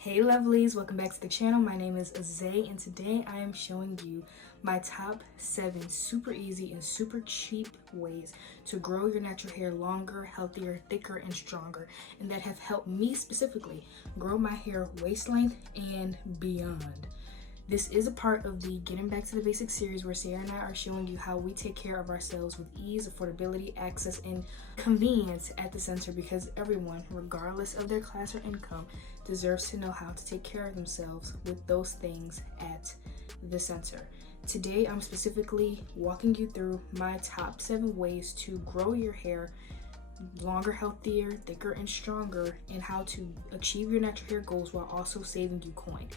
Hey lovelies, welcome back to the channel. My name is Zay and today I am showing you my top 7 super easy and super cheap ways to grow your natural hair longer, healthier, thicker, and stronger, and that have helped me specifically grow my hair waist length and beyond. This is a part of the Getting Back to the Basics series where Sarah and I are showing you how we take care of ourselves with ease, affordability, access, and convenience at the center, because everyone, regardless of their class or income, deserves to know how to take care of themselves with those things at the center. Today, I'm specifically walking you through my top 7 ways to grow your hair longer, healthier, thicker, and stronger, and how to achieve your natural hair goals while also saving you coin.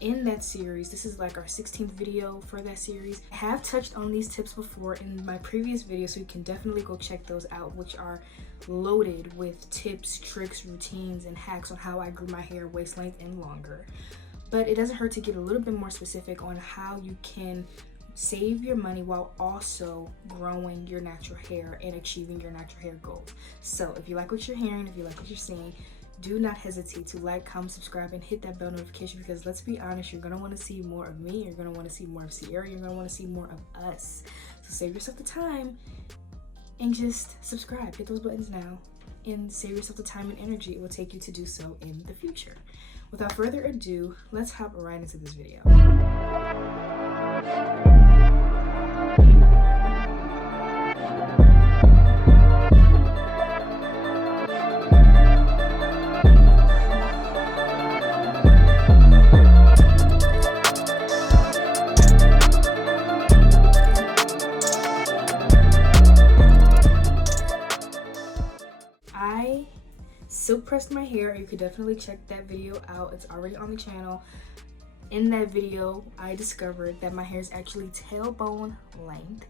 In that series, this is like our 16th video for that series. I have touched on these tips before in my previous video, so you can definitely go check those out, which are loaded with tips, tricks, routines, and hacks on how I grew my hair waist length and longer. But it doesn't hurt to get a little bit more specific on how you can save your money while also growing your natural hair and achieving your natural hair goals. So if you like what you're hearing, if you like what you're seeing, do not hesitate to like, comment, subscribe, and hit that bell notification, because let's be honest, you're going to want to see more of me, you're going to want to see more of Sierra, you're going to want to see more of us. So save yourself the time and just subscribe. Hit those buttons now and save yourself the time and energy it will take you to do so in the future. Without further ado, let's hop right into this video. I silk pressed my hair. You could definitely check that video out. It's already on the channel. In that video, I discovered that my hair is actually tailbone length,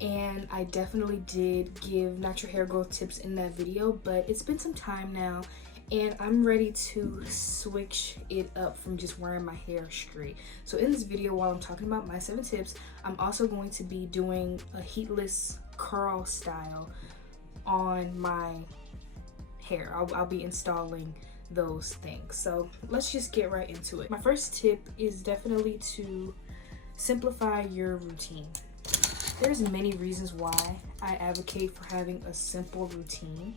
and I definitely did give natural hair growth tips in that video, but it's been some time now and I'm ready to switch it up from just wearing my hair straight. So in this video, while I'm talking about my 7 tips, I'm also going to be doing a heatless curl style on my hair. I'll be installing those things. So let's just get right into it. My first tip is definitely to simplify your routine. There's many reasons why I advocate for having a simple routine,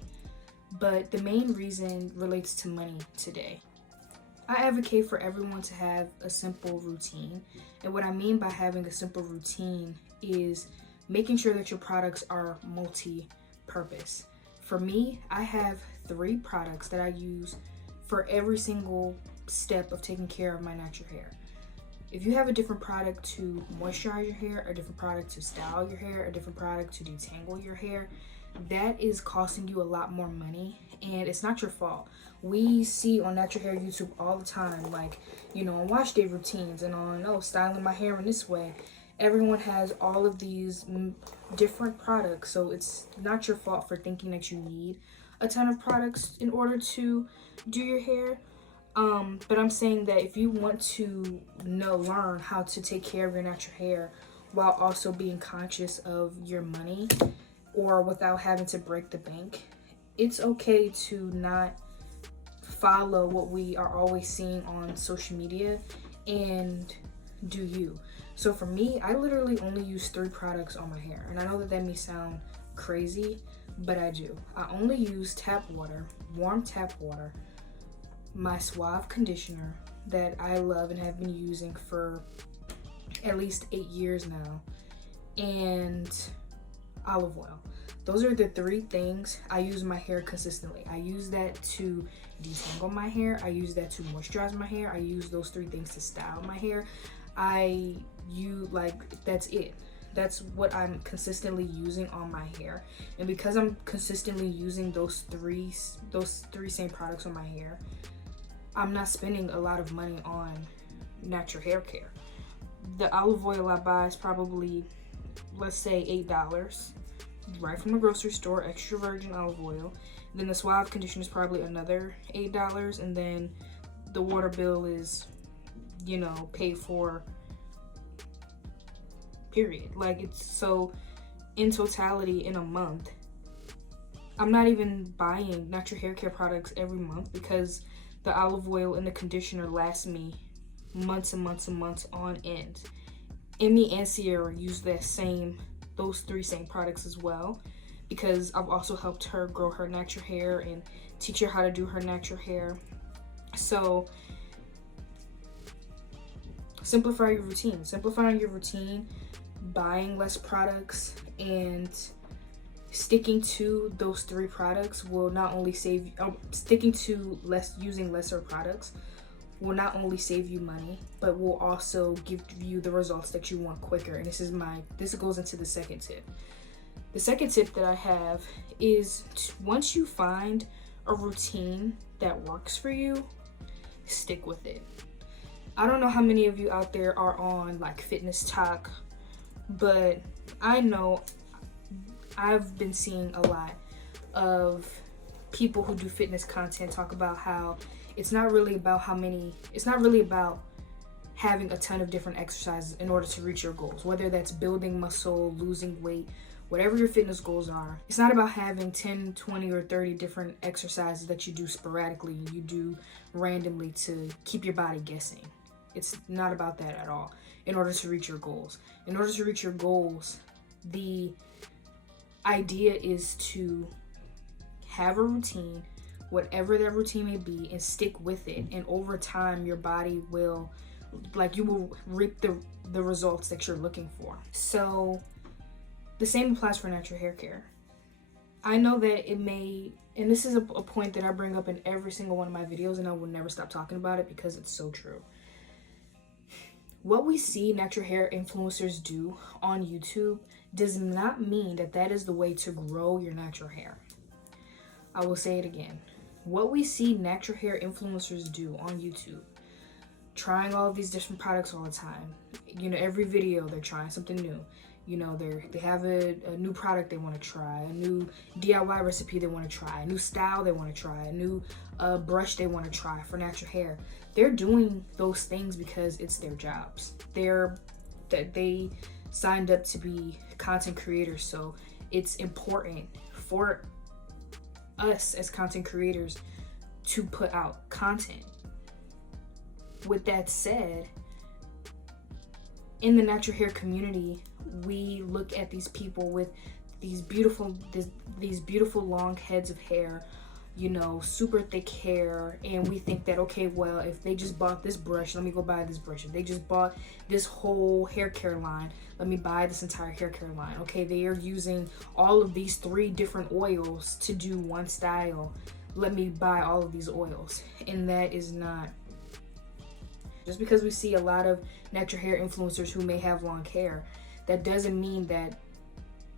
but the main reason relates to money today. I advocate for everyone to have a simple routine, and what I mean by having a simple routine is making sure that your products are multi-purpose. For me, I have 3 products that I use for every single step of taking care of my natural hair. If you have a different product to moisturize your hair, a different product to style your hair, a different product to detangle your hair, that is costing you a lot more money, and it's not your fault. We see on natural hair YouTube all the time, like, on wash day routines and on, styling my hair in this way. Everyone has all of these different products, so it's not your fault for thinking that you need a ton of products in order to do your hair. But I'm saying that if you want to learn how to take care of your natural hair while also being conscious of your money, or without having to break the bank, it's okay to not follow what we are always seeing on social media and do you. So for me, I literally only use 3 products on my hair, and I know that may sound crazy, but I do. I only use tap water, warm tap water, my Suave conditioner that I love and have been using for at least 8 years now, and olive oil. Those are the 3 things I use my hair consistently. I use that to detangle my hair, I use that to moisturize my hair, I use those 3 things to style my hair. That's it. That's what I'm consistently using on my hair. And because I'm consistently using those three same products on my hair, I'm not spending a lot of money on natural hair care. The olive oil I buy is probably, let's say, $8 right from the grocery store, extra virgin olive oil. Then the Suave conditioner is probably another $8, and then the water bill is, paid for, period. Like, it's so in totality in a month, I'm not even buying natural hair care products every month because The olive oil and the conditioner last me months and months and months on end. Emmy and Sierra use those three same products as well, because I've also helped her grow her natural hair and teach her how to do her natural hair. So simplifying your routine, buying less products, and sticking to those three products will not only save you, sticking to using lesser products will not only save you money, but will also give you the results that you want quicker. And this goes into the second tip. The second tip that I have is once you find a routine that works for you, stick with it. I don't know how many of you out there are on like Fitness Talk, but I know I've been seeing a lot of people who do fitness content talk about how it's not really about having a ton of different exercises in order to reach your goals, whether that's building muscle, losing weight, whatever your fitness goals are. It's not about having 10, 20, or 30 different exercises that you do sporadically, you do randomly to keep your body guessing. It's not about that at all in order to reach your goals. In order to reach your goals, the idea is to have a routine, whatever that routine may be, and stick with it. And over time, your body will, you will reap the results that you're looking for. So the same applies for natural hair care. I know that it may, and this is a point that I bring up in every single one of my videos, and I will never stop talking about it because it's so true. What we see natural hair influencers do on YouTube does not mean that that is the way to grow your natural hair. I will say it again. What we see natural hair influencers do on YouTube, trying all of these different products all the time. Every video they're trying something new. They have a new product they want to try, a new DIY recipe they want to try, a new style they want to try, a new brush they want to try for natural hair. They're doing those things because it's their jobs. They signed up to be content creators, so it's important for us as content creators to put out content. With that said, in the natural hair community, we look at these people with these beautiful long heads of hair, super thick hair, and we think that, okay, well, if they just bought this brush, let me go buy this brush. If they just bought this whole hair care line, let me buy this entire hair care line. Okay, they are using all of these 3 different oils to do one style. Let me buy all of these oils. And that is not. Just because we see a lot of natural hair influencers who may have long hair, that doesn't mean that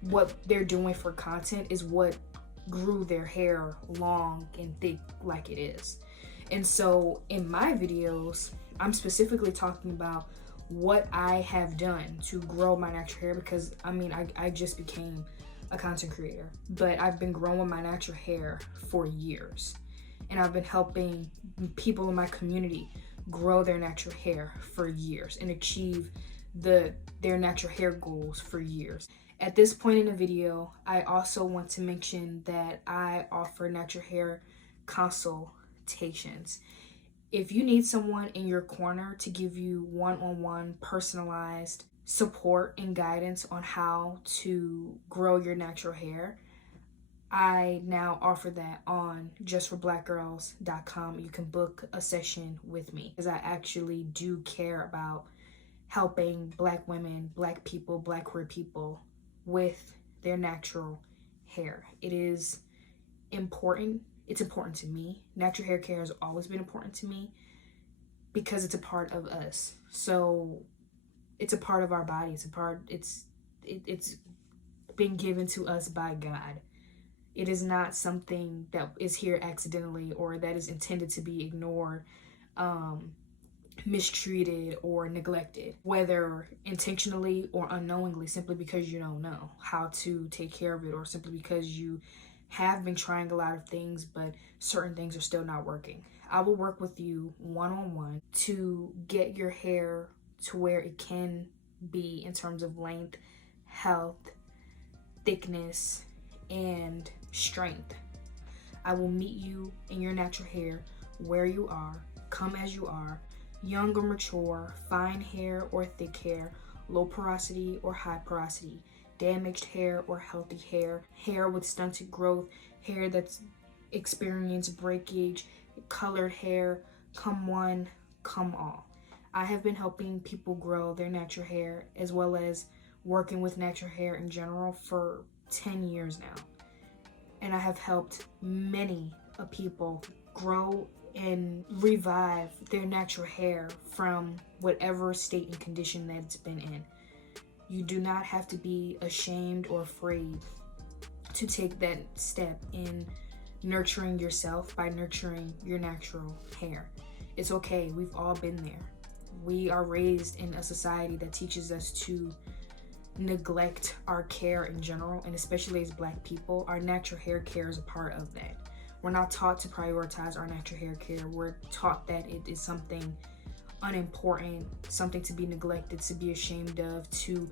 what they're doing for content is what grew their hair long and thick like it is. And so in my videos, I'm specifically talking about what I have done to grow my natural hair, because I just became a content creator, but I've been growing my natural hair for years, and I've been helping people in my community grow their natural hair for years and achieve their natural hair goals for years. At this point in the video, I also want to mention that I offer natural hair consultations. If you need someone in your corner to give you one-on-one personalized support and guidance on how to grow your natural hair, I now offer that on justforblackgirls.com. You can book a session with me, because I actually do care about helping Black women, Black people, Black queer people with their natural hair. It is important. It's important to me. Natural hair care has always been important to me because it's a part of us. So it's a part of our body. It's been given to us by God. It is not something that is here accidentally or that is intended to be ignored, mistreated, or neglected, whether intentionally or unknowingly, simply because you don't know how to take care of it, or simply because you have been trying a lot of things but certain things are still not working. I will work with you one-on-one to get your hair to where it can be in terms of length, health, thickness, and strength. I will meet you in your natural hair where you are, come as you are, young or mature, fine hair or thick hair, low porosity or high porosity, damaged hair or healthy hair, hair with stunted growth, hair that's experienced breakage, colored hair, come one, come all. I have been helping people grow their natural hair as well as working with natural hair in general for 10 years now. And I have helped many people grow and revive their natural hair from whatever state and condition that it's been in. You do not have to be ashamed or afraid to take that step in nurturing yourself by nurturing your natural hair. It's okay, we've all been there. We are raised in a society that teaches us to neglect our care in general, and especially as Black people, our natural hair care is a part of that. We're not taught to prioritize our natural hair care. We're taught that it is something unimportant, something to be neglected, to be ashamed of, to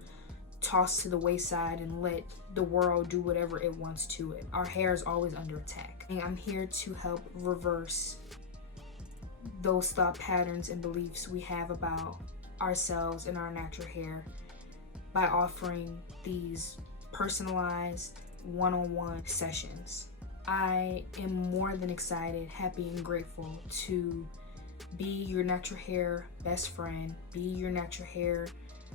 toss to the wayside and let the world do whatever it wants to it. Our hair is always under attack. And I'm here to help reverse those thought patterns and beliefs we have about ourselves and our natural hair by offering these personalized one-on-one sessions. I am more than excited, happy, and grateful to be your natural hair best friend, be your natural hair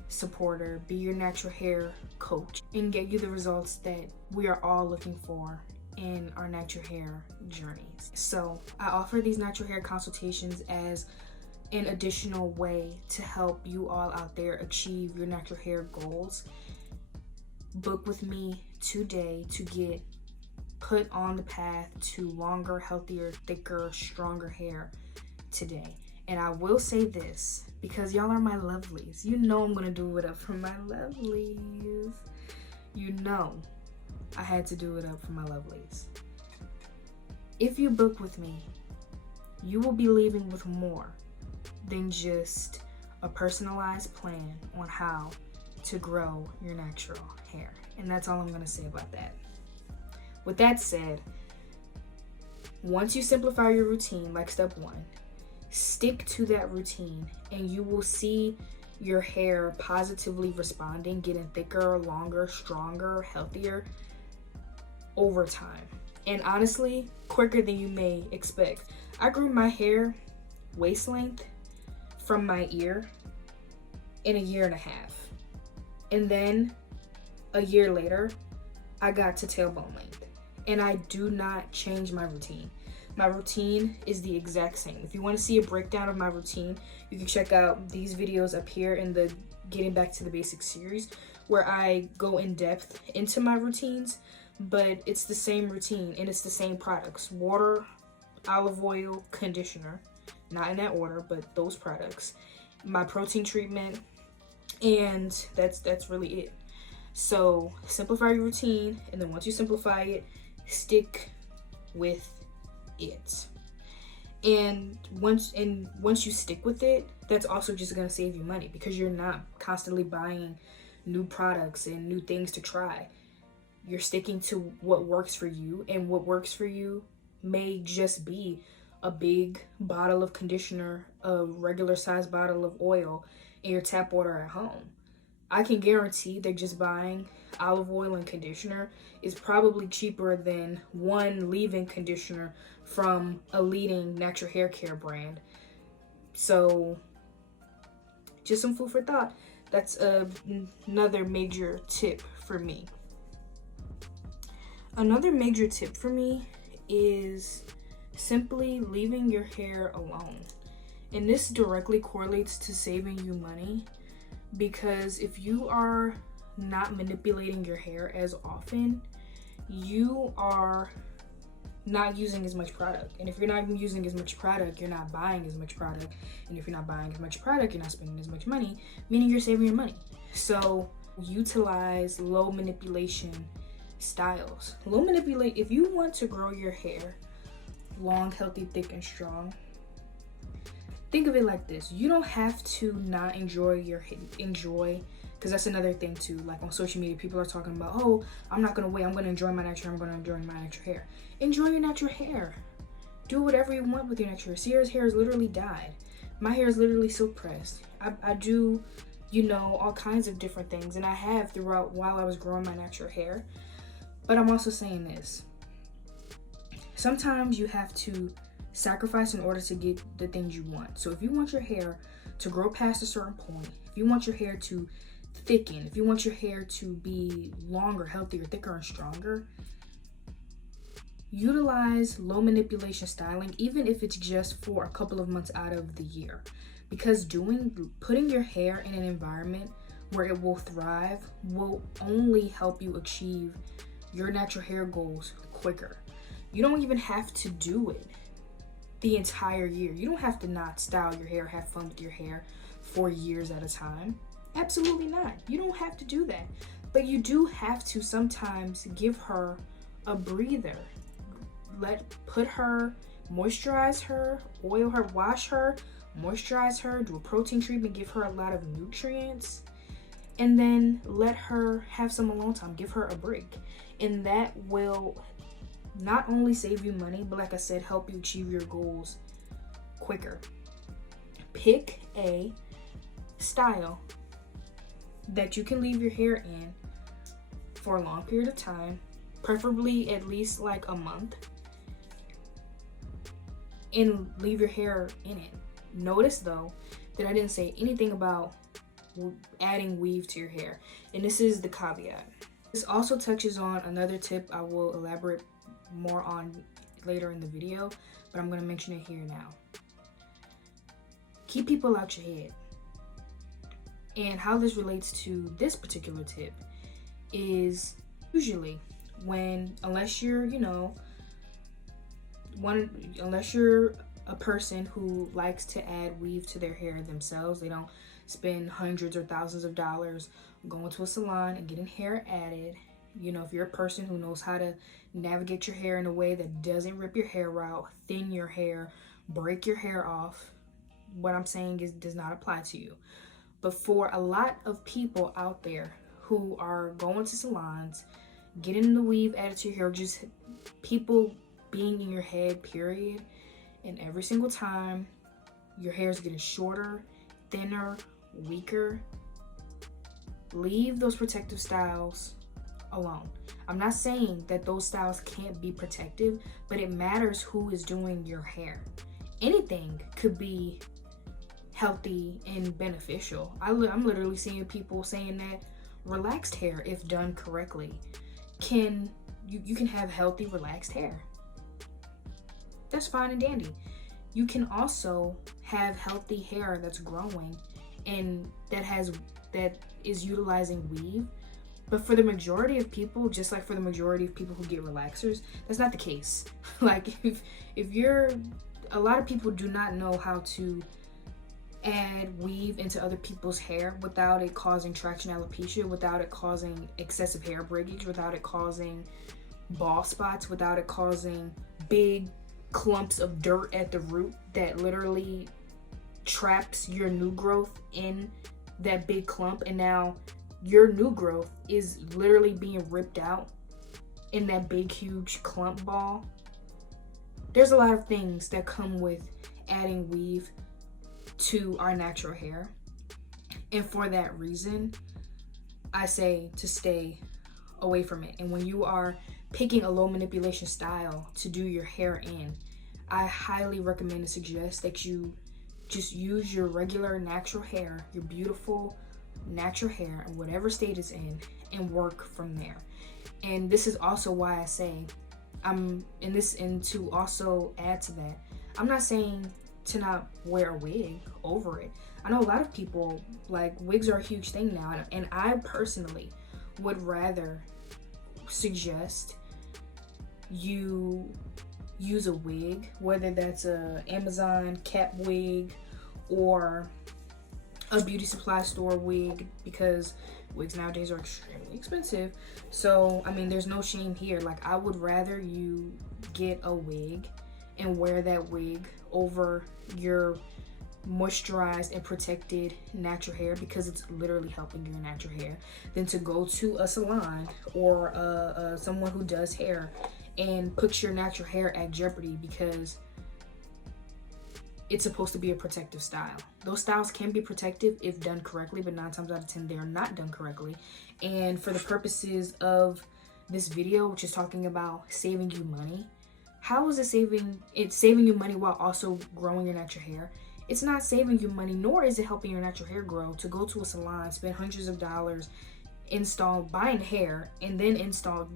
supporter, be your natural hair coach, and get you the results that we are all looking for in our natural hair journeys. So I offer these natural hair consultations as an additional way to help you all out there achieve your natural hair goals. Book with me today to get put on the path to longer, healthier, thicker, stronger hair today. And I will say this, because y'all are my lovelies. You know I'm gonna do it up for my lovelies. You know I had to do it up for my lovelies. If you book with me, you will be leaving with more than just a personalized plan on how to grow your natural hair. And that's all I'm gonna say about that. With that said, once you simplify your routine, like step 1, stick to that routine and you will see your hair positively responding, getting thicker, longer, stronger, healthier over time. And honestly, quicker than you may expect. I grew my hair waist length from my ear in a year and a half. And then a year later, I got to tailbone length. And I do not change my routine. My routine is the exact same. If you want to see a breakdown of my routine, you can check out these videos up here in the Getting Back to the Basics series, where I go in depth into my routines, but it's the same routine and it's the same products: water, olive oil, conditioner, not in that order, but those products, my protein treatment, and that's really it. So simplify your routine, and then once you simplify it, stick with it. And once you stick with it, that's also just gonna save you money, because you're not constantly buying new products and new things to try. You're sticking to what works for you, and what works for you may just be a big bottle of conditioner, a regular size bottle of oil, and your tap water at home. I can guarantee that just buying olive oil and conditioner is probably cheaper than one leave-in conditioner from a leading natural hair care brand. So just some food for thought. That's another major tip for me. Another major tip for me is simply leaving your hair alone. And this directly correlates to saving you money, because if you are not manipulating your hair as often, you are not using as much product. And if you're not using as much product, you're not buying as much product. And if you're not buying as much product, you're not spending as much money, meaning you're saving your money. So utilize low manipulation styles. If you want to grow your hair long, healthy, thick, and strong, think of it like this. You don't have to not enjoy your hair. Because that's another thing too. Like on social media, people are talking about, oh, I'm not gonna wait, I'm gonna enjoy my natural hair, I'm gonna enjoy my natural hair. Enjoy your natural hair. Do whatever you want with your natural hair. Sierra's hair is literally dyed. My hair is literally silk pressed. I do, you know, all kinds of different things, and I have throughout while I was growing my natural hair. But I'm also saying this. Sometimes you have to sacrifice in order to get the things you want. So if you want your hair to grow past a certain point, if you want your hair to thicken, if you want your hair to be longer, healthier, thicker, and stronger, utilize low manipulation styling, even if it's just for a couple of months out of the year, because putting your hair in an environment where it will thrive will only help you achieve your natural hair goals quicker. You don't even have to do it the entire year. You don't have to not style your hair, have fun with your hair for years at a time. Absolutely not. You don't have to do that. But you do have to sometimes give her a breather. Put her, moisturize her, oil her, wash her, moisturize her, do a protein treatment, give her a lot of nutrients, and then let her have some alone time. Give her a break. And that will not only save you money, but like I said, help you achieve your goals quicker. Pick a style that you can leave your hair in for a long period of time, preferably at least like a month, and leave your hair in it. Notice though that I didn't say anything about adding weave to your hair, and this is the caveat. This also touches on another tip I will elaborate more on later in the video, but I'm going to mention it here now. Keep people out your head. And how this relates to this particular tip is usually unless you're a person who likes to add weave to their hair themselves, they don't spend hundreds or thousands of dollars going to a salon and getting hair added. You know, if you're a person who knows how to navigate your hair in a way that doesn't rip your hair out, thin your hair, break your hair off, what I'm saying does not apply to you. But for a lot of people out there who are going to salons, getting the weave added to your hair, just people being in your head, period, and every single time your hair is getting shorter, thinner, weaker, leave those protective styles alone. I'm not saying that those styles can't be protective, but it matters who is doing your hair. Anything could be healthy and beneficial. I'm literally seeing people saying that relaxed hair, if done correctly, you can have healthy, relaxed hair. That's fine and dandy. You can also have healthy hair that's growing and that is utilizing weave. But for the majority of people, just like for the majority of people who get relaxers, that's not the case. Like a lot of people do not know how to add weave into other people's hair without it causing traction alopecia, without it causing excessive hair breakage, without it causing bald spots, without it causing big clumps of dirt at the root that literally traps your new growth in that big clump, and now your new growth is literally being ripped out in that big huge clump ball. There's a lot of things that come with adding weave to our natural hair, and for that reason I say to stay away from it. And when you are picking a low manipulation style to do your hair in, I highly recommend and suggest that you just use your regular natural hair, your beautiful natural hair, in whatever state it's in, and work from there. And this is also why I say and to also add to that, I'm not saying to not wear a wig over it. I know a lot of people, like, wigs are a huge thing now, and I personally would rather suggest you use a wig, whether that's a Amazon cap wig or a beauty supply store wig, because wigs nowadays are extremely expensive. So I mean, there's no shame here. Like, I would rather you get a wig and wear that wig over your moisturized and protected natural hair, because it's literally helping your natural hair, than to go to a salon or someone who does hair and puts your natural hair at jeopardy because it's supposed to be a protective style. Those styles can be protective if done correctly, but 9 times out of 10 they are not done correctly. And for the purposes of this video, which is talking about saving you money, how is it saving? It's saving you money while also growing your natural hair. It's not saving you money, nor is it helping your natural hair grow to go to a salon, spend hundreds of dollars, buying hair, and then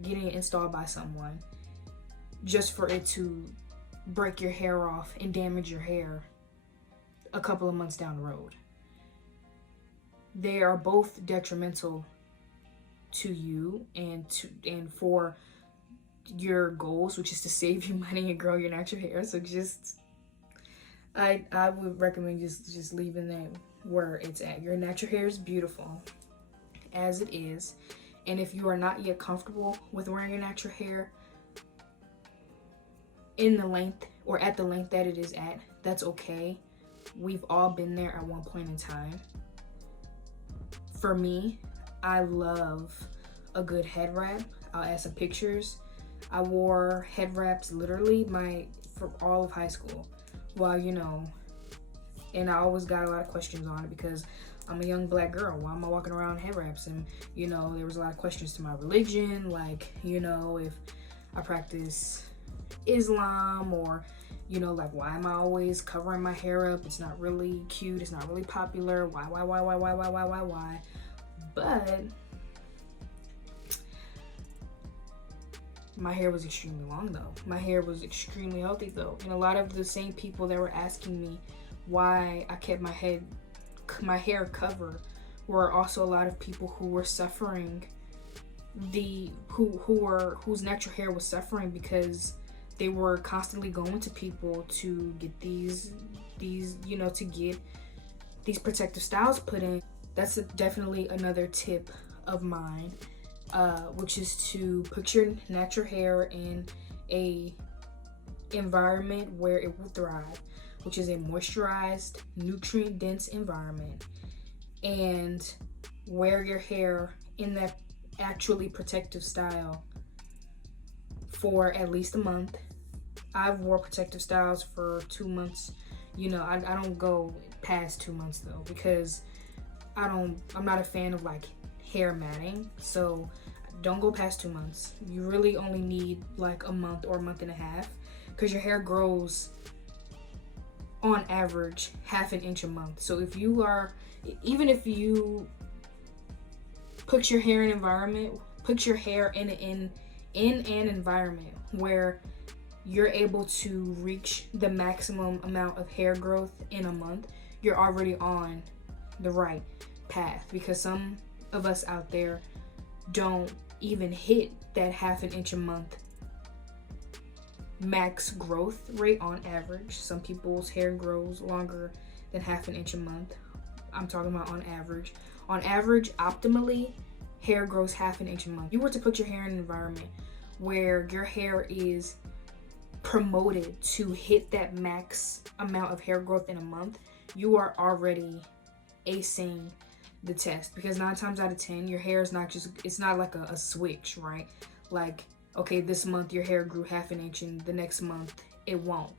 getting it installed by someone just for it to break your hair off and damage your hair a couple of months down the road. They are both detrimental to you and for your goals, which is to save you money and grow your natural hair. So I would recommend just leaving that where it's at. Your natural hair is beautiful as it is, and if you are not yet comfortable with wearing your natural hair in the length or at the length that it is at, that's okay. We've all been there at one point in time. For me, I love a good head wrap. I'll add some pictures. I wore head wraps literally for all of high school. Well, and I always got a lot of questions on it because I'm a young black girl. Why am I walking around in head wraps? And there was a lot of questions to my religion, like if I practice Islam, or like, why am I always covering my hair up? It's not really cute, it's not really popular. Why? But my hair was extremely long though. My hair was extremely healthy though. And a lot of the same people that were asking me why I kept my hair covered were also a lot of people who were suffering, whose natural hair was suffering because they were constantly going to people to get these to get these protective styles put in. That's definitely another tip of mine, which is to put your natural hair in a environment where it will thrive, which is a moisturized, nutrient-dense environment, and wear your hair in that actually protective style for at least a month. I've wore protective styles for 2 months. I don't go past 2 months though, because I'm not a fan of like hair matting. So don't go past 2 months. You really only need like a month or a month and a half, because your hair grows on average half an inch a month. So if you put your hair in an environment where you're able to reach the maximum amount of hair growth in a month, you're already on the right path, because some of us out there don't even hit that half an inch a month max growth rate on average. Some people's hair grows longer than half an inch a month. I'm talking about on average. On average, optimally, hair grows half an inch a month. You were to put your hair in an environment where your hair is promoted to hit that max amount of hair growth in a month, you are already acing the test, because 9 times out of 10 your hair is it's not like a switch, right? Like, okay, this month your hair grew half an inch and the next month it won't.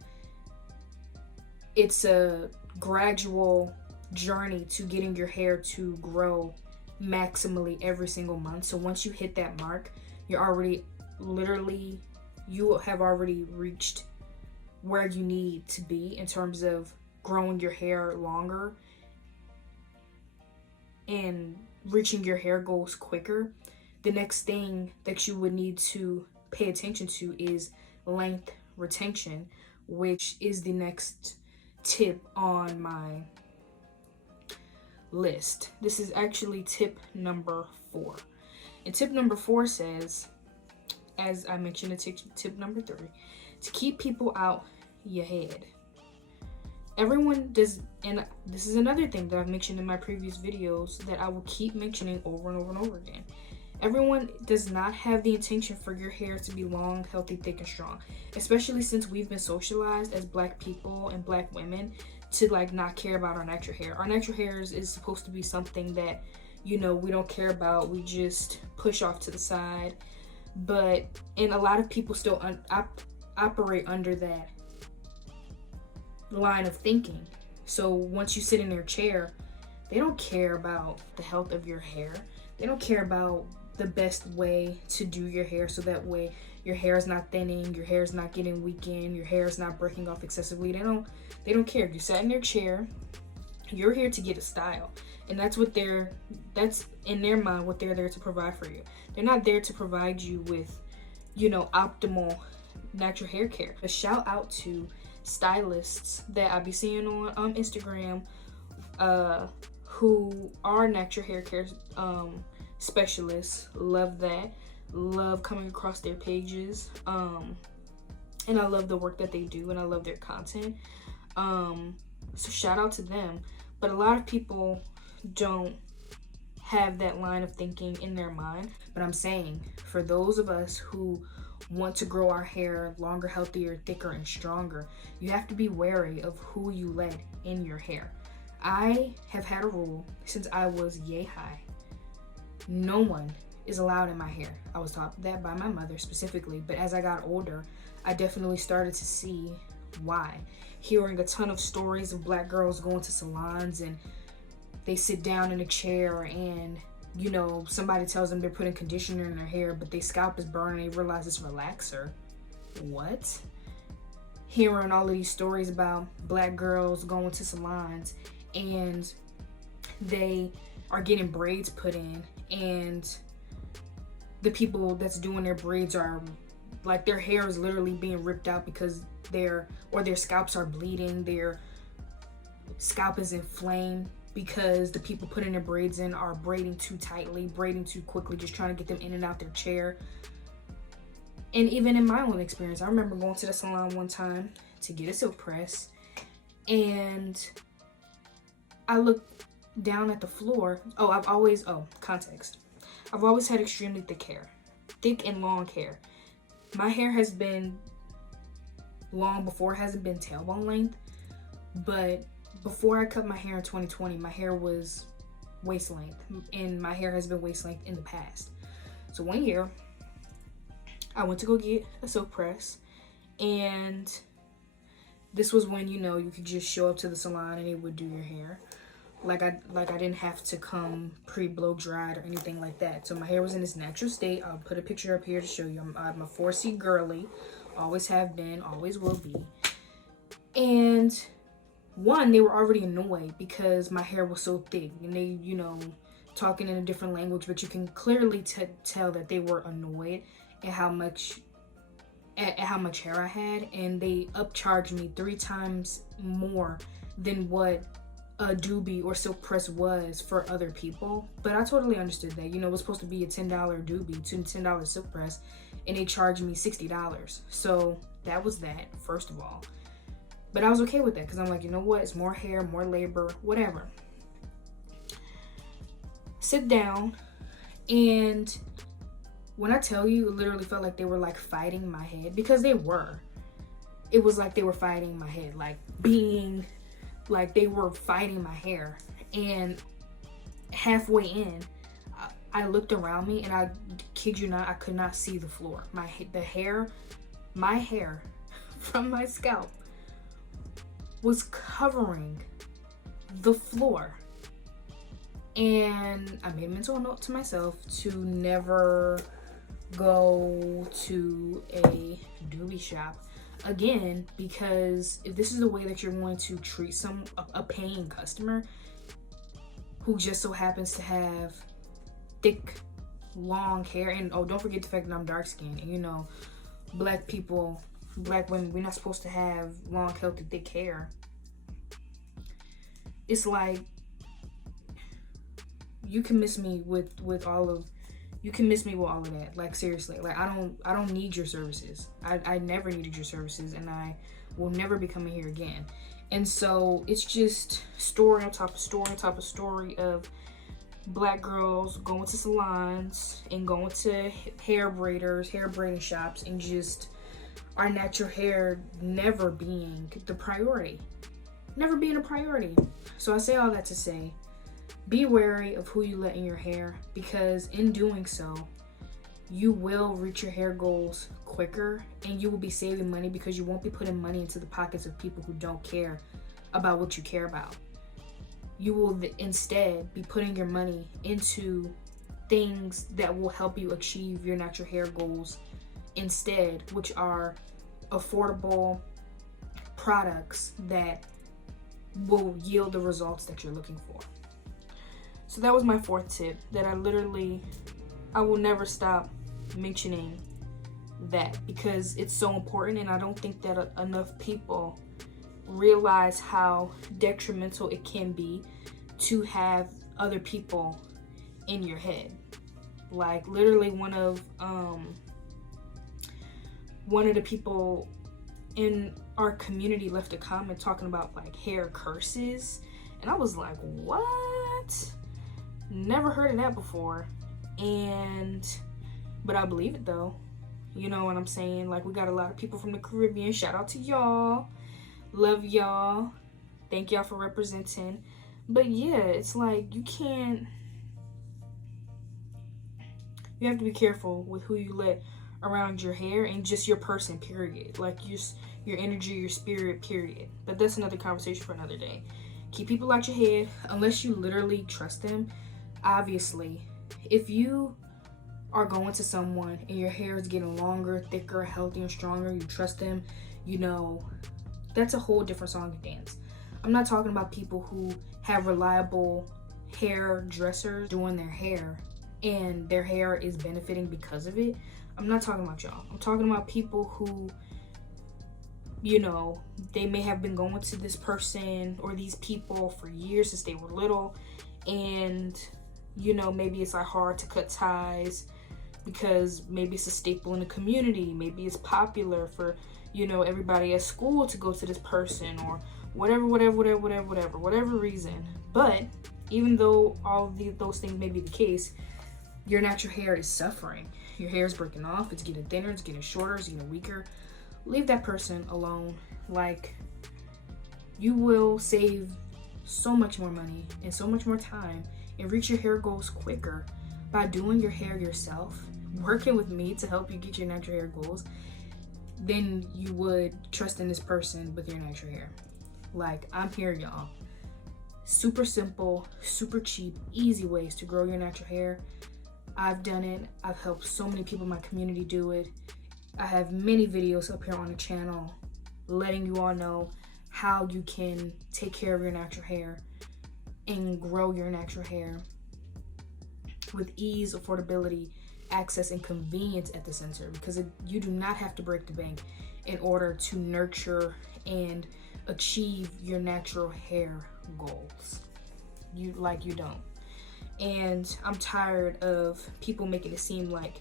It's a gradual journey to getting your hair to grow maximally every single month. So once you hit that mark, you have already reached where you need to be in terms of growing your hair longer and reaching your hair goals quicker. The next thing that you would need to pay attention to is length retention, which is the next tip on my list. This is actually tip number 4. And tip number 4 says, as I mentioned in tip number 3, to keep people out your head. Everyone does, and this is another thing that I've mentioned in my previous videos that I will keep mentioning over and over and over again. Everyone does not have the intention for your hair to be long, healthy, thick, and strong, especially since we've been socialized as black people and black women to like not care about our natural hair. Our natural hair is supposed to be something that, we don't care about. We just push off to the side. And a lot of people still operate under that line of thinking. So once you sit in their chair, they don't care about the health of your hair. They don't care about the best way to do your hair so that way your hair is not thinning, your hair is not getting weakened, your hair is not breaking off excessively. They don't care. You sat in their chair. You're here to get a style. And that's in their mind what they're there to provide for you. They're not there to provide you with, optimal natural hair care. A shout out to stylists that I be seeing on Instagram who are natural hair care specialists. Love that. Love coming across their pages. And I love the work that they do, and I love their content. So shout out to them. But a lot of people don't have that line of thinking in their mind. But I'm saying, for those of us who want to grow our hair longer, healthier, thicker, and stronger, you have to be wary of who you let in your hair. I have had a rule since I was yay high. No one is allowed in my hair. I was taught that by my mother specifically, but as I got older, I definitely started to see why. Hearing a ton of stories of black girls going to salons and they sit down in a chair and somebody tells them they're putting conditioner in their hair, but their scalp is burning and they realize it's relaxer. What? Hearing all of these stories about black girls going to salons and they are getting braids put in, and the people that's doing their braids are like, their hair is literally being ripped out because their scalps are bleeding, their scalp is inflamed because the people putting their braids in are braiding too tightly, braiding too quickly, just trying to get them in and out their chair. And even in my own experience, I remember going to the salon one time to get a silk press, and I looked down at the floor. Context. I've always had extremely thick hair, thick and long hair. My hair has been long before it hasn't been tailbone length, but before I cut my hair in 2020, my hair was waist length, and my hair has been waist length in the past. So one year, I went to go get a silk press, and this was when, you could just show up to the salon and they would do your hair. Like I didn't have to come pre-blow dried or anything like that. So my hair was in its natural state. I'll put a picture up here to show you. I'm a 4C girly, always have been, always will be. And one, they were already annoyed because my hair was so thick, and they, talking in a different language, but you can clearly tell that they were annoyed at how much hair I had, and they upcharged me 3 times more than what a doobie or silk press was for other people. But I totally understood that. It was supposed to be a $10 doobie, $10 silk press, and they charged me $60. So that was that, first of all. But I was okay with that because I'm like, you know what? It's more hair, more labor, whatever. Sit down, and when I tell you, it literally felt like they were like fighting my head, because they were. It was like they were fighting my head, like they were fighting my hair. And halfway in, I looked around me, and I kid you not, I could not see the floor. My hair from my scalp was covering the floor. And I made a mental note to myself to never go to a doobie shop again, because if this is the way that you're going to treat a paying customer who just so happens to have thick, long hair, and don't forget the fact that I'm dark skinned, and black women, we're not supposed to have long, healthy, thick hair. It's like, you can miss me with all of that. Like, seriously, like, I don't need your services. I never needed your services, and I will never be coming here again. And so it's just story on top of story on top of story of black girls going to salons and going to hair braiding shops, and just our natural hair never being a priority. So I say all that to say, be wary of who you let in your hair, because in doing so, you will reach your hair goals quicker, and you will be saving money because you won't be putting money into the pockets of people who don't care about what you care about. You will instead be putting your money into things that will help you achieve your natural hair goals instead, which are affordable products that will yield the results that you're looking for. So that was my fourth tip, that I will never stop mentioning that because it's so important, and I don't think that enough people realize how detrimental it can be to have other people in your head. Like literally one of the people in our community left a comment talking about like hair curses, and I was like, what? Never heard of that before. But I believe it though. You know what I'm saying? Like, we got a lot of people from the Caribbean. Shout out to y'all. Love y'all. Thank y'all for representing. But yeah, it's like you have to be careful with who you let around your hair and just your person, period. Like your energy, your spirit, period. But that's another conversation for another day. Keep people out your head unless you literally trust them. Obviously, if you are going to someone and your hair is getting longer, thicker, healthier, stronger, you trust them, you know, that's a whole different song and dance. I'm not talking about people who have reliable hairdressers doing their hair and their hair is benefiting because of it. I'm not talking about y'all. I'm talking about people who, you know, they may have been going to this person or these people for years since they were little, and you know, maybe it's like hard to cut ties because maybe it's a staple in the community, maybe it's popular for, you know, everybody at school to go to this person, or whatever reason. But even though those things may be the case, your natural hair is suffering. Your hair is breaking off, it's getting thinner, it's getting shorter, it's getting weaker. Leave that person alone. Like, you will save so much more money and so much more time and reach your hair goals quicker by doing your hair yourself, working with me to help you get your natural hair goals, than you would trust in this person with your natural hair. Like, I'm here, y'all. Super simple, super cheap, easy ways to grow your natural hair. I've done it. I've helped so many people in my community do it. I have many videos up here on the channel letting you all know how you can take care of your natural hair and grow your natural hair with ease, affordability, access, and convenience at the center, because you do not have to break the bank in order to nurture and achieve your natural hair goals. You don't. And I'm tired of people making it seem like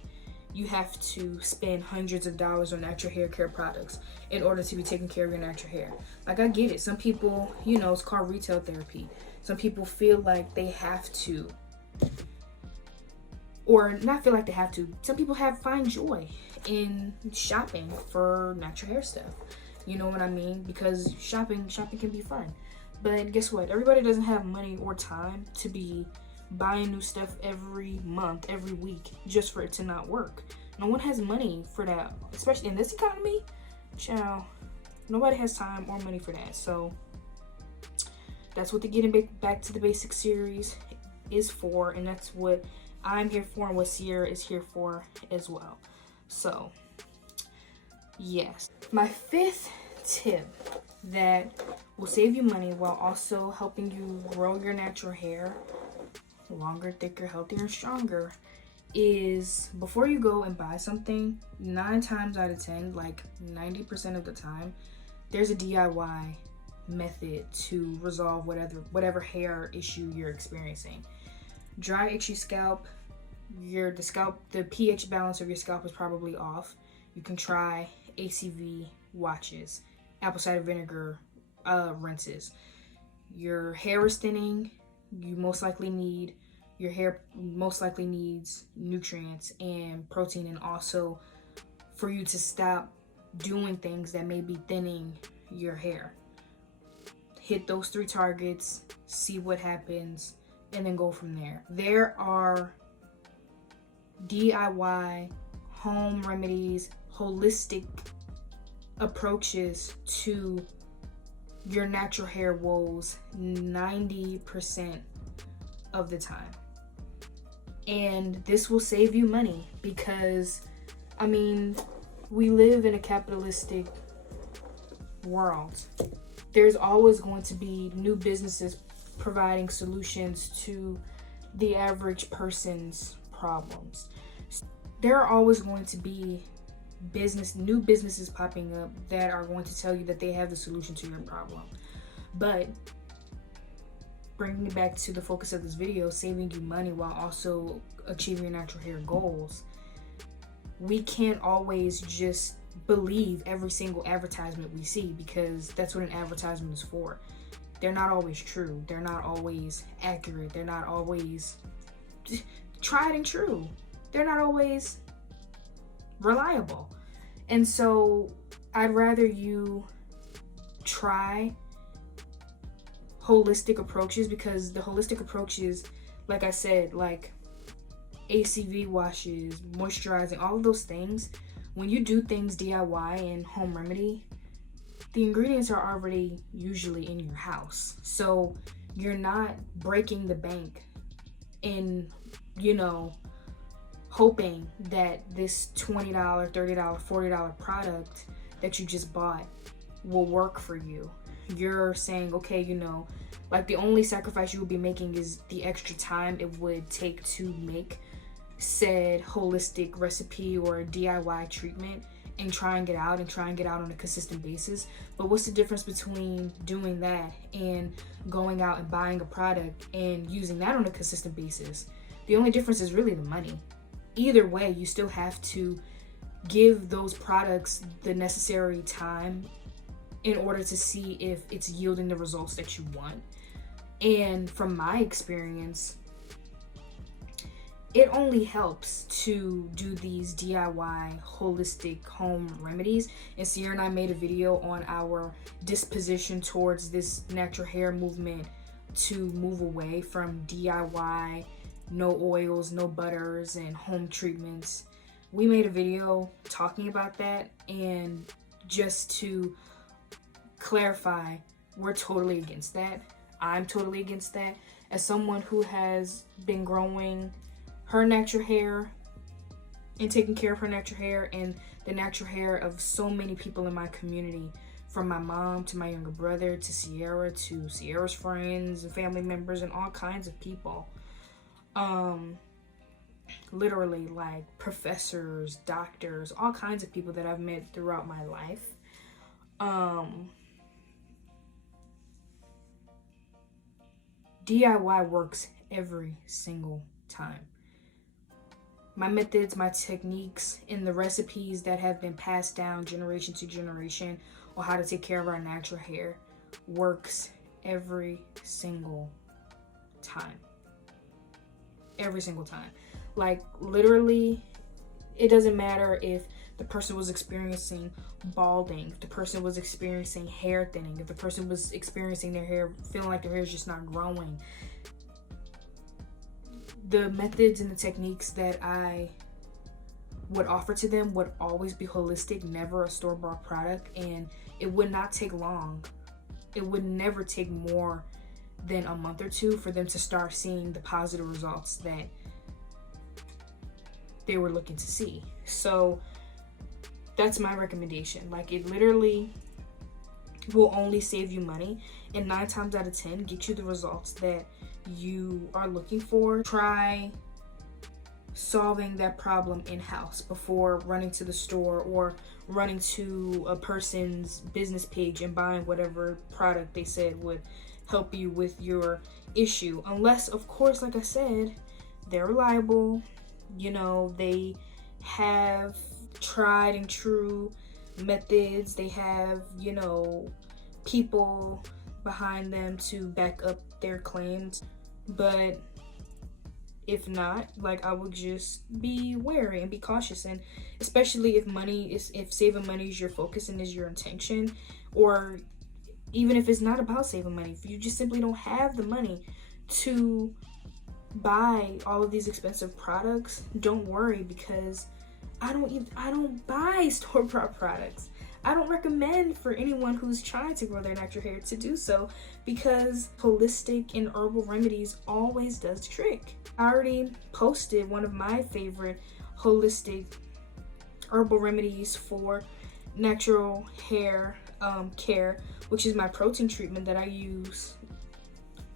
you have to spend hundreds of dollars on natural hair care products in order to be taking care of your natural hair. Like, I get it. Some people, you know, it's called retail therapy. Some people feel like they have to, or not feel like they have to. Some people find joy in shopping for natural hair stuff. You know what I mean? Because shopping can be fun. But guess what? Everybody doesn't have money or time to be buying new stuff every month, every week, just for it to not work. No one has money for that, especially in this economy. Child, nobody has time or money for that. So that's what the Getting Back to the Basics series is for, and that's what I'm here for and what Sierra is here for as well. So yes, my fifth tip that will save you money while also helping you grow your natural hair longer, thicker, healthier, and stronger is, before you go and buy something, 9 times out of 10, like 90% of the time, there's a DIY method to resolve whatever hair issue you're experiencing. Dry, itchy scalp, the pH balance of your scalp is probably off. You can try ACV washes, apple cider vinegar rinses. Your hair is thinning, your hair most likely needs nutrients and protein, and also for you to stop doing things that may be thinning your hair. Hit those 3 targets, see what happens, and then go from there. There are DIY home remedies, holistic approaches to your natural hair woes 90% of the time. And this will save you money because, I mean, we live in a capitalistic world. There's always going to be new businesses providing solutions to the average person's problems. There are always going to be new businesses popping up that are going to tell you that they have the solution to your problem. But bringing it back to the focus of this video, saving you money while also achieving your natural hair goals, we can't always just believe every single advertisement we see, because that's what an advertisement is for. They're not always true. They're not always accurate. They're not always tried and true. They're not always reliable. And so I'd rather you try holistic approaches, because the holistic approaches, like I said, like ACV washes, moisturizing, all of those things, when you do things DIY and home remedy, the ingredients are already usually in your house. So you're not breaking the bank in, hoping that this $20, $30, $40 product that you just bought will work for you. You're saying, okay, like the only sacrifice you would be making is the extra time it would take to make said holistic recipe or DIY treatment and trying it out on a consistent basis. But what's the difference between doing that and going out and buying a product and using that on a consistent basis? The only difference is really the money. Either way, you still have to give those products the necessary time in order to see if it's yielding the results that you want. And from my experience, it only helps to do these DIY holistic home remedies. And Sierra and I made a video on our disposition towards this natural hair movement to move away from DIY, no oils, no butters, and home treatments. We made a video talking about that, and just to clarify, we're totally against that. I'm totally against that. As someone who has been growing her natural hair and taking care of her natural hair and the natural hair of so many people in my community, from my mom to my younger brother to Sierra to Sierra's friends and family members and all kinds of people, literally like professors, doctors, all kinds of people that I've met throughout my life, DIY works every single time. My methods, my techniques, and the recipes that have been passed down generation to generation on how to take care of our natural hair works every single time. Every single time. Like, literally, it doesn't matter if the person was experiencing balding, if the person was experiencing hair thinning, if the person was experiencing their hair, feeling like their hair is just not growing. The methods and the techniques that I would offer to them would always be holistic, never a store-bought product, and it would not take long. It would never take more than a month or two for them to start seeing the positive results that they were looking to see. So that's my recommendation. Like, it literally will only save you money, and 9 times out of 10 get you the results that you are looking for. Try solving that problem in-house before running to the store or running to a person's business page and buying whatever product they said would help you with your issue. Unless, of course, like I said, they're reliable, they have tried and true methods, they have, people behind them to back up their claims. But if not, like, I would just be wary and be cautious, and especially if saving money is your focus and is your intention, or even if it's not about saving money, if you just simply don't have the money to buy all of these expensive products, don't worry, because I don't buy store-bought products. I don't recommend for anyone who's trying to grow their natural hair to do so, because holistic and herbal remedies always does the trick. I already posted one of my favorite holistic herbal remedies for natural hair care, which is my protein treatment that I use.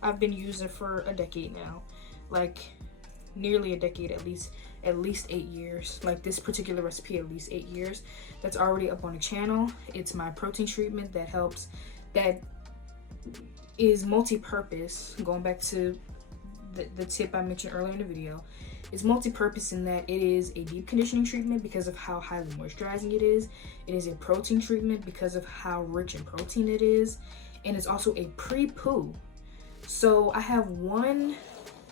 I've been using for a decade now, like nearly a decade, at least 8 years. Like this particular recipe, at least 8 years. That's already up on the channel. It's my protein treatment that helps, that is multi-purpose. Going back to the tip I mentioned earlier in the video, it's multi-purpose in that it is a deep conditioning treatment because of how highly moisturizing it is. It is a protein treatment because of how rich in protein it is, and it's also a pre-poo. So I have one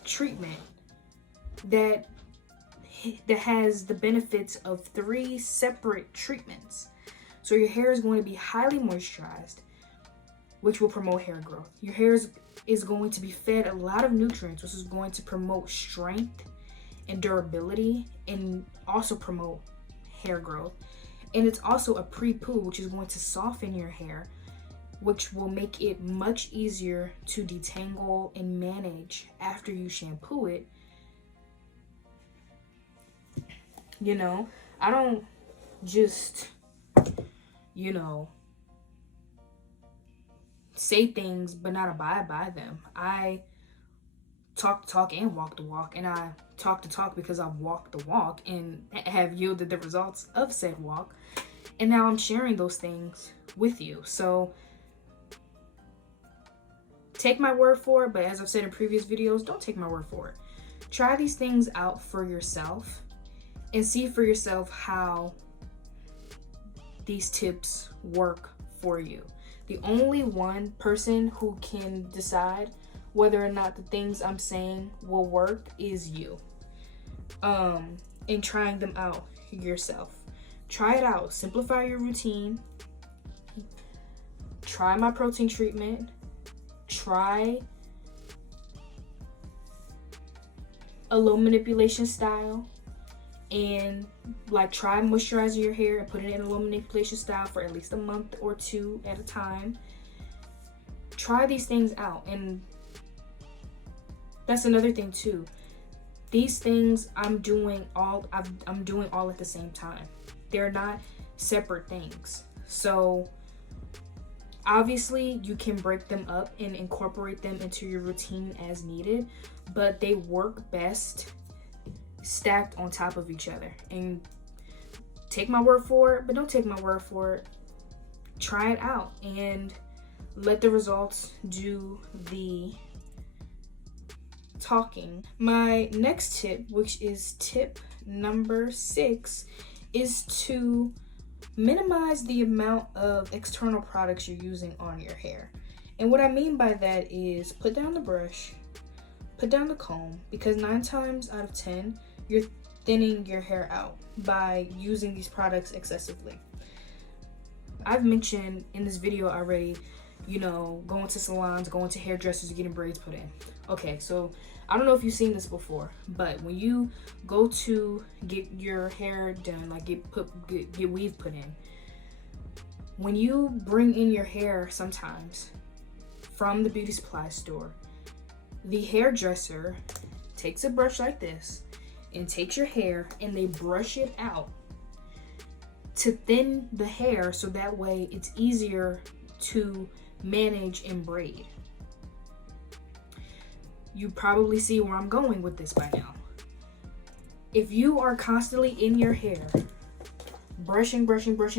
treatment that has the benefits of 3 separate treatments. So your hair is going to be highly moisturized, which will promote hair growth. Your hair is going to be fed a lot of nutrients, which is going to promote strength and durability, and also promote hair growth. And it's also a pre-poo, which is going to soften your hair, which will make it much easier to detangle and manage after you shampoo it. You know, I don't just, you know, say things but not abide by them. I talk the talk and walk the walk, and I talk the talk because I've walked the walk and have yielded the results of said walk, and now I'm sharing those things with you. So take my word for it, but as I've said in previous videos, don't take my word for it. Try these things out for yourself and see for yourself how these tips work for you. The only one person who can decide whether or not the things I'm saying will work is you. In trying them out yourself. Try it out. Simplify your routine. Try my protein treatment. Try a low manipulation style, and like try moisturizing your hair and put it in a low manipulation style for at least a month or 2 at a time. Try these things out. And that's another thing too. These things I'm doing all at the same time. They're not separate things. So obviously you can break them up and incorporate them into your routine as needed, but they work best stacked on top of each other. And take my word for it, but don't take my word for it. Try it out and let the results do the talking. My next tip, which is tip number 6, is to minimize the amount of external products you're using on your hair. And what I mean by that is put down the brush, put down the comb, because 9 times out of 10 you're thinning your hair out by using these products excessively. I've mentioned in this video already, you know, going to salons, going to hairdressers, getting braids put in. Okay, so I don't know if you've seen this before, but when you go to get your hair done, like get weave put in, when you bring in your hair sometimes from the beauty supply store, the hairdresser takes a brush like this and takes your hair and they brush it out to thin the hair so that way it's easier to manage and braid. You probably see where I'm going with this by now. If you are constantly in your hair, brushing, combing,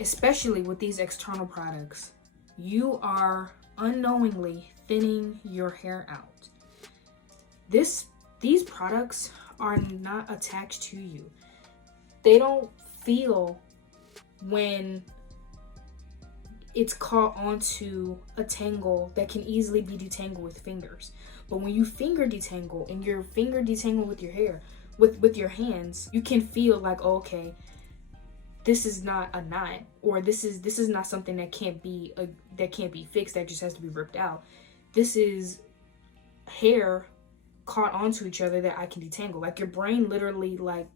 especially with these external products, you are unknowingly thinning your hair out. These products are not attached to you. They don't feel when it's caught onto a tangle that can easily be detangled with fingers. But when you finger detangle and your finger detangle with your hair, with your hands, you can feel like, oh, okay, this is not a knot, or this is not something that can't be fixed, that just has to be ripped out. This is hair caught onto each other that I can detangle. Like, your brain literally like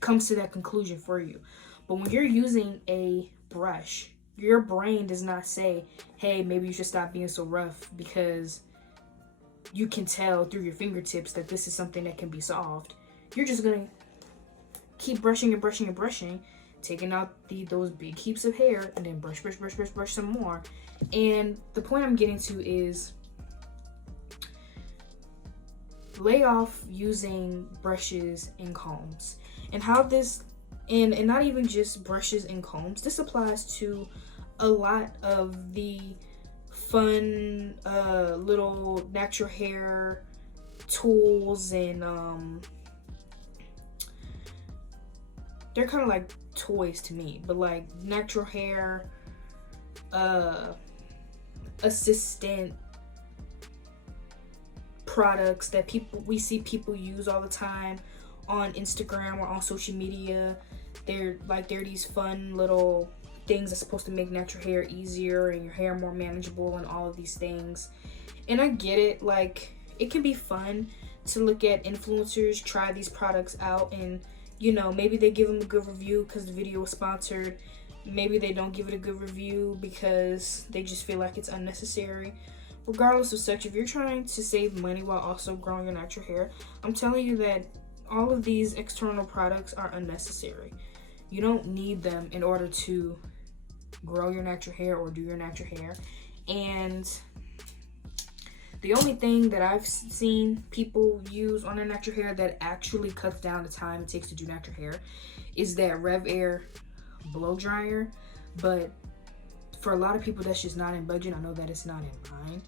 comes to that conclusion for you. But when you're using a brush, your brain does not say, hey, maybe you should stop being so rough, because you can tell through your fingertips that this is something that can be solved. You're just gonna keep brushing and brushing and brushing, taking out those big heaps of hair, and then brush some more. And the point I'm getting to is, lay off using brushes and combs. And how this, and not even just brushes and combs, this applies to a lot of the fun little natural hair tools, and they're kind of like toys to me, but like natural hair assistant products that we see people use all the time on Instagram or on social media. They're these fun little things that's supposed to make natural hair easier and your hair more manageable and all of these things. And I get it, like, it can be fun to look at influencers try these products out, and you know, maybe they give them a good review because the video was sponsored. Maybe they don't give it a good review because they just feel like it's unnecessary. Regardless of such, if you're trying to save money while also growing your natural hair, I'm telling you that all of these external products are unnecessary. You don't need them in order to grow your natural hair or do your natural hair. And the only thing that I've seen people use on their natural hair that actually cuts down the time it takes to do natural hair is that Rev Air blow dryer. But for a lot of people, that's just not in budget. I know that it's not in mine.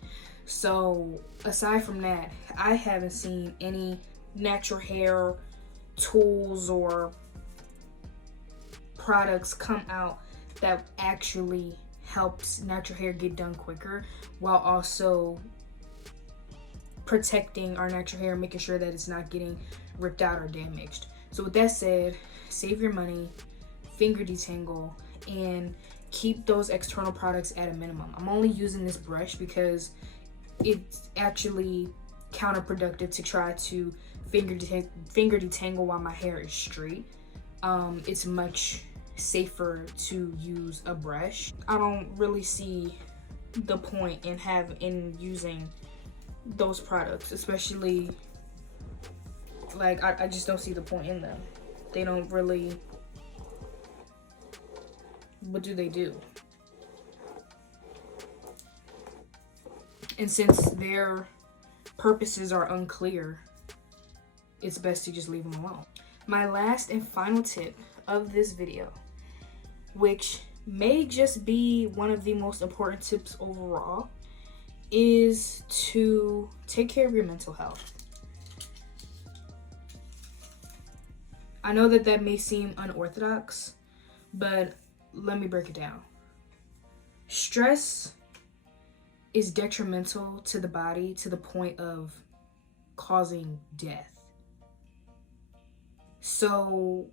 So aside from that, I haven't seen any natural hair tools or products come out that actually helps natural hair get done quicker, while also protecting our natural hair, making sure that it's not getting ripped out or damaged. So with that said, save your money, finger detangle, and keep those external products at a minimum. I'm only using this brush because it's actually counterproductive to try to finger detangle while my hair is straight. It's much safer to use a brush. I don't really see the point in using those products, especially like I just don't see the point in them. They don't really, what do they do? And since their purposes are unclear, it's best to just leave them alone. My last and final tip of this video, which may just be one of the most important tips overall, is to take care of your mental health. I know that may seem unorthodox, but let me break it down. Stress is detrimental to the body to the point of causing death. So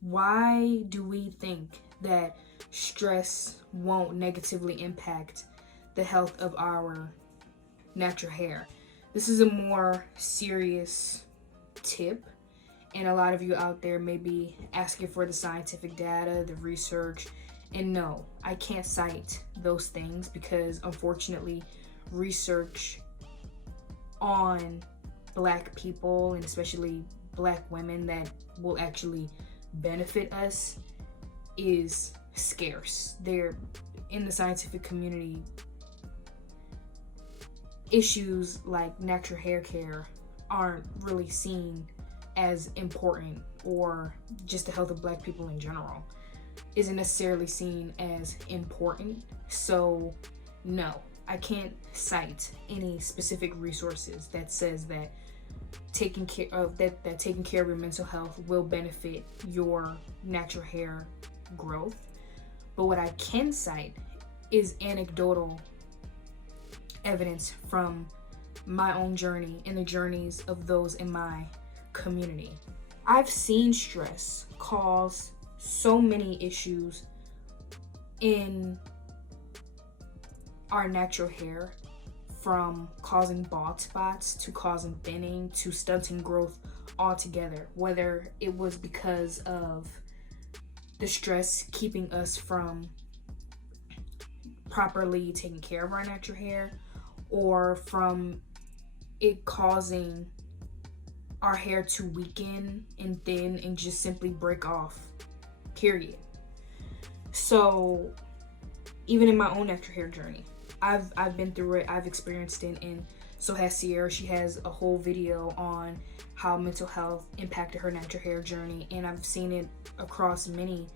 why do we think that stress won't negatively impact the health of our natural hair? This is a more serious tip, and a lot of you out there may be asking for the scientific data, the research, and no, I can't cite those things because unfortunately research on Black people, and especially Black women, that will actually benefit us is scarce. They're in the scientific community. Issues like natural hair care aren't really seen as important, or just the health of Black people in general isn't necessarily seen as important. So no, I can't cite any specific resources that says that taking care of your mental health will benefit your natural hair growth. But what I can cite is anecdotal evidence from my own journey and the journeys of those in my community. I've seen stress cause so many issues in our natural hair from causing bald spots to causing thinning to stunting growth altogether, whether it was because of the stress keeping us from properly taking care of our natural hair, or from it causing our hair to weaken and thin and just simply break off, period. So even in my own natural hair journey, I've been through it, I've experienced it, and so has Sierra. She has a whole video on how mental health impacted her natural hair journey, and I've seen it across many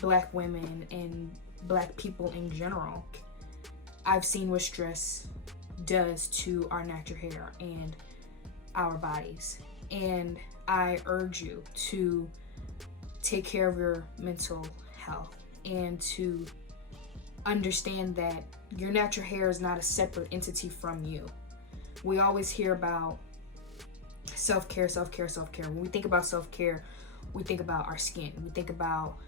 Black women and Black people in general. I've seen what stress does to our natural hair and our bodies, and I urge you to take care of your mental health and to understand that your natural hair is not a separate entity from you. We always hear about self-care, self-care, self-care. When we think about self-care, we think about our skin, we think about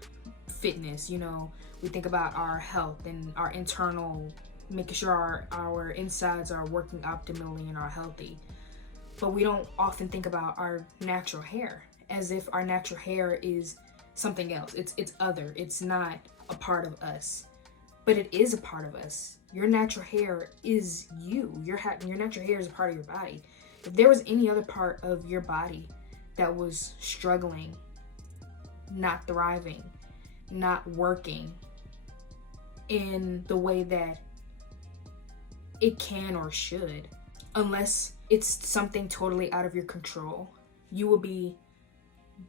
fitness, we think about our health and our internal, making sure our insides are working optimally and are healthy. But we don't often think about our natural hair as if our natural hair is something else. It's other. It's not a part of us. But it is a part of us. Your natural hair is you. Your natural hair is a part of your body. If there was any other part of your body that was struggling, not thriving, not working in the way that it can or should, unless it's something totally out of your control, you will be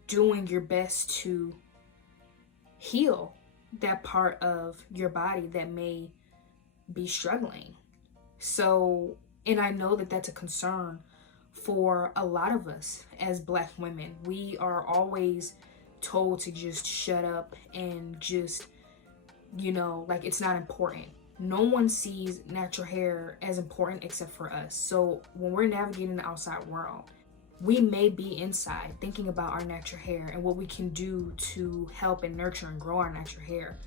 doing your best to heal that part of your body that may be struggling. So, and I know that that's a concern for a lot of us as Black women. We are always told to just shut up and just, like it's not important. No one sees natural hair as important except for us. So when we're navigating the outside world, we may be inside thinking about our natural hair and what we can do to help and nurture and grow our natural hair.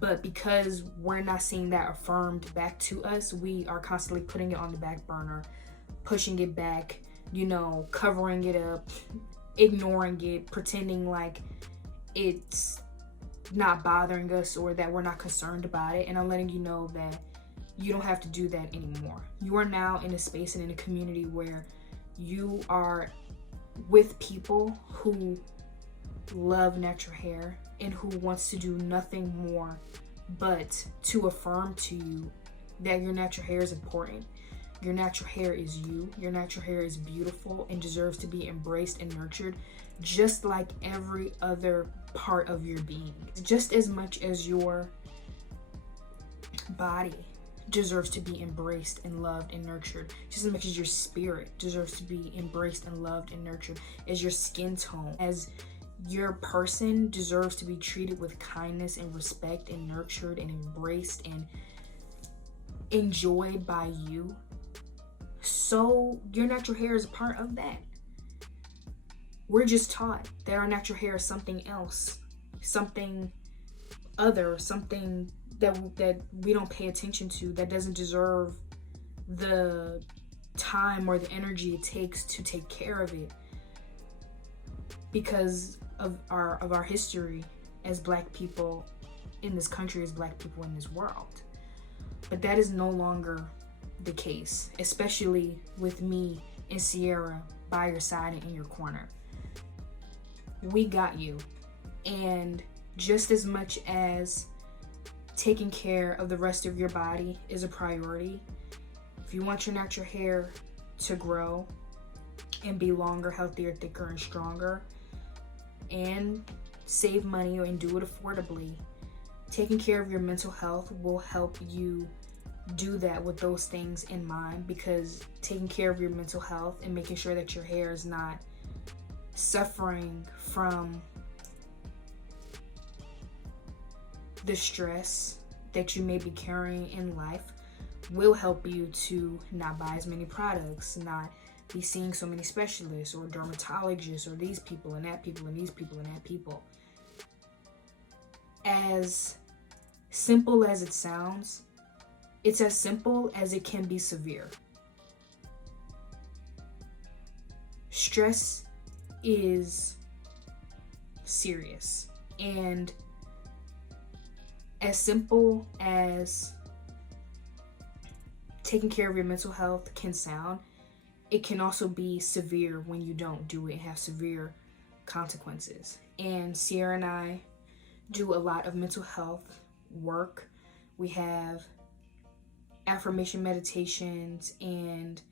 But because we're not seeing that affirmed back to us, we are constantly putting it on the back burner, pushing it back, covering it up, ignoring it, pretending like it's not bothering us or that we're not concerned about it. And I'm letting you know that you don't have to do that anymore. You are now in a space and in a community where you are with people who love natural hair and who wants to do nothing more but to affirm to you that your natural hair is important. Your natural hair is you. Your natural hair is beautiful and deserves to be embraced and nurtured just like every other part of your being. Just as much as your body deserves to be embraced and loved and nurtured, just as much as your spirit deserves to be embraced and loved and nurtured, as your skin tone, as your person deserves to be treated with kindness and respect and nurtured and embraced and enjoyed by you. So your natural hair is a part of that. We're just taught that our natural hair is something else, something other, something that we don't pay attention to, that doesn't deserve the time or the energy it takes to take care of it because of our history as Black people in this country, as Black people in this world. But that is no longer the case, especially with me and Sierra by your side and in your corner. We got you. And just as much as taking care of the rest of your body is a priority, if you want your natural hair to grow and be longer, healthier, thicker, and stronger, and save money and do it affordably, taking care of your mental health will help you do that with those things in mind, because taking care of your mental health and making sure that your hair is not suffering from the stress that you may be carrying in life will help you to not buy as many products, not be seeing so many specialists or dermatologists or these people and that people and these people and that people. As simple as it sounds, It's as simple as it can be severe. Stress is serious, and as simple as taking care of your mental health can sound, it can also be severe when you don't do it and have severe consequences. And Sierra and I do a lot of mental health work. We have affirmation meditations and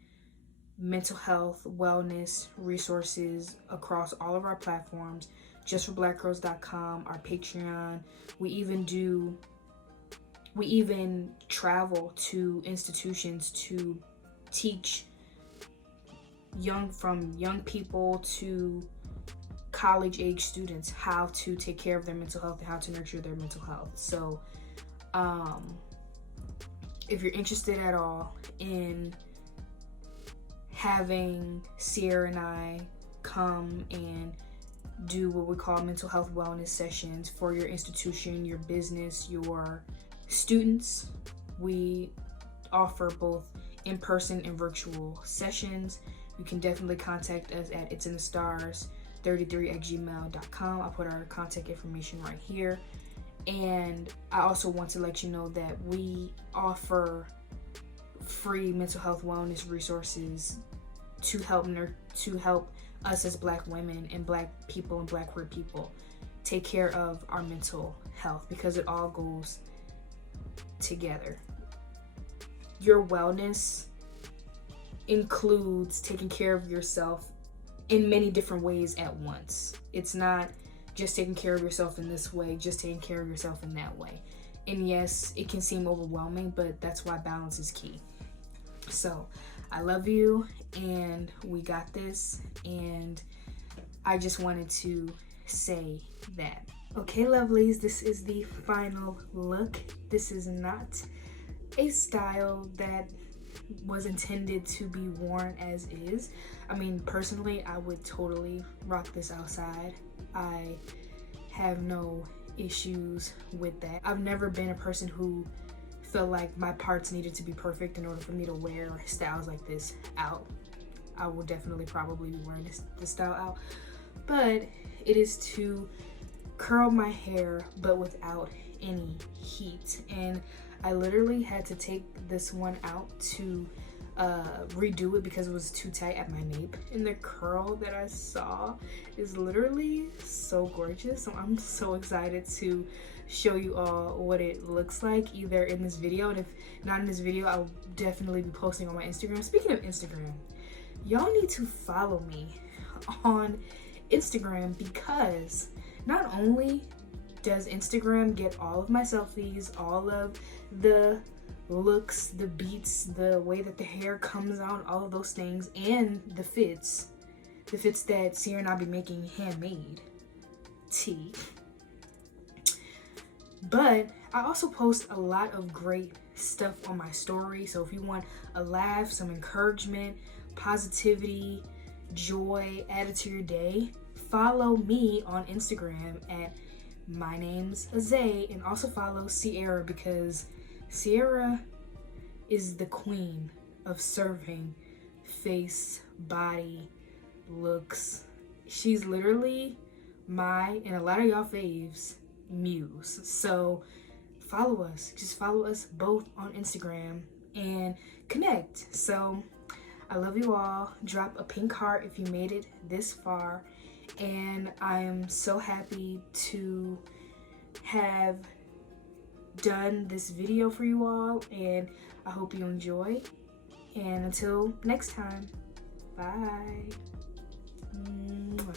mental health wellness resources across all of our platforms, justforblackgirls.com, our Patreon. We even travel to institutions to teach from young people to college age students how to take care of their mental health and how to nurture their mental health. So if you're interested at all in having Sierra and I come and do what we call mental health wellness sessions for your institution, your business, your students, we offer both in-person and virtual sessions. You can definitely contact us at itsinthestars33@gmail.com. I'll put our contact information right here. And I also want to let you know that we offer free mental health wellness resources to help us as Black women and Black people and Black queer people take care of our mental health, because it all goes together. Your wellness includes taking care of yourself in many different ways at once. It's not just taking care of yourself in this way, just taking care of yourself in that way. And yes, it can seem overwhelming, but that's why balance is key. So I love you, and we got this, and I just wanted to say that. Okay, lovelies, this is the final look. This is not a style that was intended to be worn as is. I mean, personally, I would totally rock this outside. I have no issues with that. I've never been a person who felt like my parts needed to be perfect in order for me to wear styles like this out. I will definitely probably be wearing this style out, but it is to curl my hair but without any heat. And I literally had to take this one out to redo it because it was too tight at my nape, and the curl that I saw is literally so gorgeous. So I'm so excited to show you all what it looks like, either in this video, and if not in this video, I'll definitely be posting on my Instagram. Speaking of Instagram, y'all need to follow me on Instagram, because not only does Instagram get all of my selfies, all of the looks, the beats, the way that the hair comes out, all of those things, and the fits that Sierra and I'll be making handmade tea. But I also post a lot of great stuff on my story. So if you want a laugh, some encouragement, positivity, joy added to your day, follow me on Instagram at my name's Azay, and also follow Sierra, because Sierra is the queen of serving face, body, looks. She's literally my, and a lot of y'all faves, muse. So follow us. Just follow us both on Instagram and connect. So I love you all. Drop a pink heart if you made it this far. And I am so happy to have done this video for you all, and I hope you enjoy. And until next time, bye. Mwah.